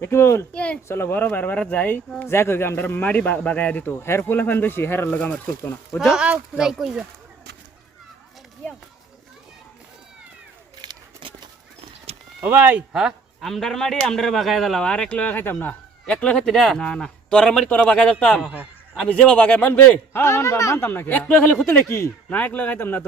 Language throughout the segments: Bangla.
কি বল কে চলো বড় বারবার যাই যা কই আমরা মাড়ি বাগায়া দিত হের ফুলা ফান বেশি হের লগে আমার চলতো না বুঝছো আও যাই কই যা ও ভাই হ্যাঁ আমদার মাড়ি আমদার বাগায়া দিলাম আর এক লগে খাইতাম না একলা খাইতে না না না তোরা মারি তোরা বাগায় দিতাম হ্যাঁ আমি যে বাগায় মানবে হ্যাঁ মানতাম না কি একলা খালি খুঁতে নাকি না এক লগে খাইতাম না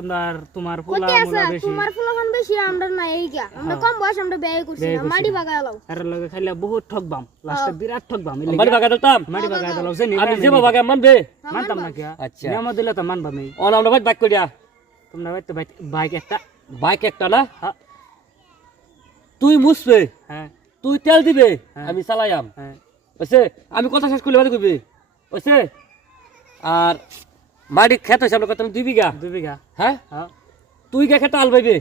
তোমার ফুলা কতে আছে মুলা বেশি তোমার ফুলখান বেশি আমরা না এই গা আমরা কম বয়স আমরা বিয়ে করছি না মাটি বাগায় লাও হের লগে খাইলে বহুত ঠকবাম লাস্টে বিরাট ঠকবাম মারি বাগায় দিতাম মাড়ি বাগায়া দিলাম জানি আমি যে বাগায় মানবে মানতাম না কি আচ্ছা নিয়ম দিলে তো মানবা আমি অন আমরা ভাই বাইক করিয়া তোমরা বাইতে বাইক একটা বাইক একটা না হ্যাঁ তুই মুছবে হ্যাঁ তুই তেল দিবে আমি চালাইয়াম হ্যাঁ বুঝছে আমি কথা শেষ করলে বাদে কইবি বুঝছে আর মাটি খেত হয়েছে আমরা কত 2 বিঘা 2 বিঘা হ্যাঁ হ্যাঁ তুই গে খেতে আলবাইবে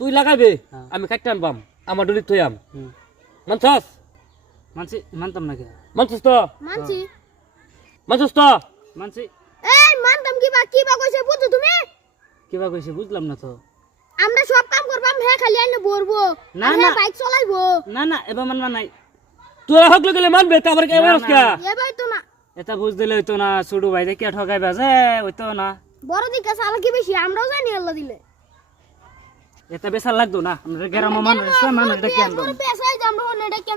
তুই লাগাইবে হ্যাঁ। আমি খাইতে আনবাম আমার ডলি থইয়াম হুম। মানছাস মানতাম না কি মানছস তো মানছি মানছস তো মানছি এই মানতাম কি বা কইছে বুঝছো তুমি কিবা কইছে বুঝলাম না তো আমরা সব কাম করবাম হে খালি আইনে বলবো না, না না। বাইক চালাইবো না না এবার মানবা নাই তোরা হকলে গেলে মানবে তারপরে কে না, মানুষ না। কে এবাই তো না এটা বুঝ দিলে হইতো না ছোট ভাই কে ঠকাইবা যে হইতো না বড় দিকে চালাকি বেশি আমরাও জানি আল্লাহ দিলে এটা বেসার লাগতো না আমরা গ্রামের মানুষ মানুষ এটা কেন পেছাই আমরা এটা কেন